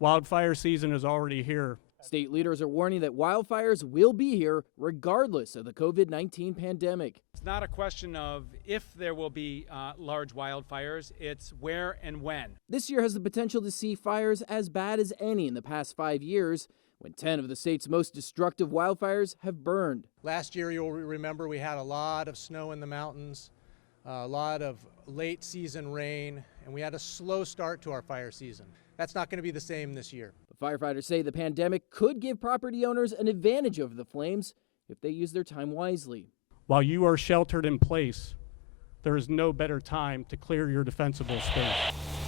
Wildfire season is already here. State leaders are warning that wildfires will be here regardless of the COVID-19 pandemic. It's not a question of if there will be large wildfires, it's where and when. This year has the potential to see fires as bad as any in the past 5 years, when 10 of the state's most destructive wildfires have burned. Last year, you'll remember, we had a lot of snow in the mountains, a lot of late season rain, and we had a slow start to our fire season. That's not going to be the same this year. But firefighters say the pandemic could give property owners an advantage over the flames if they use their time wisely. While you are sheltered in place, there is no better time to clear your defensible space.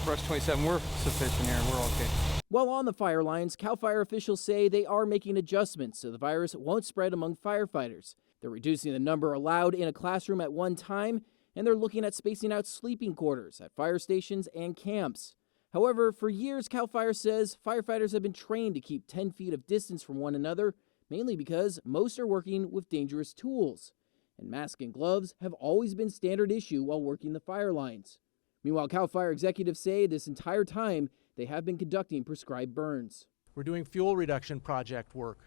Brush 27, we're sufficient here. We're okay. While on the fire lines, CAL FIRE officials say they are making adjustments so the virus won't spread among firefighters. They're reducing the number allowed in a classroom at one time, and they're looking at spacing out sleeping quarters at fire stations and camps. However, for years, CAL FIRE says firefighters have been trained to keep 10 feet of distance from one another, mainly because most are working with dangerous tools. And masks and gloves have always been standard issue while working the fire lines. Meanwhile, CAL FIRE executives say this entire time they have been conducting prescribed burns. We're doing fuel reduction project work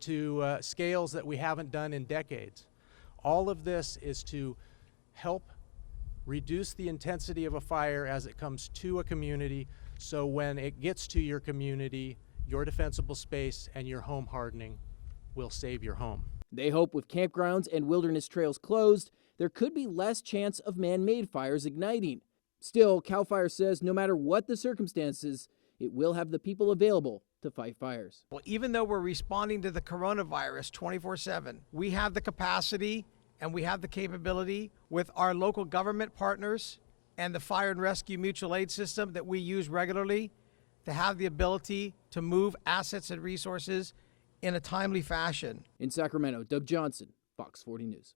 to scales that we haven't done in decades. All of this is to help reduce the intensity of a fire as it comes to a community, so when it gets to your community, your defensible space and your home hardening will save your home. They hope with campgrounds and wilderness trails closed, there could be less chance of man-made fires igniting. Still, CAL FIRE says no matter what the circumstances, it will have the people available to fight fires. Well, even though we're responding to the coronavirus 24/7, we have the capacity and we have the capability with our local government partners and the fire and rescue mutual aid system that we use regularly to have the ability to move assets and resources in a timely fashion. In Sacramento, Doug Johnson, Fox 40 News.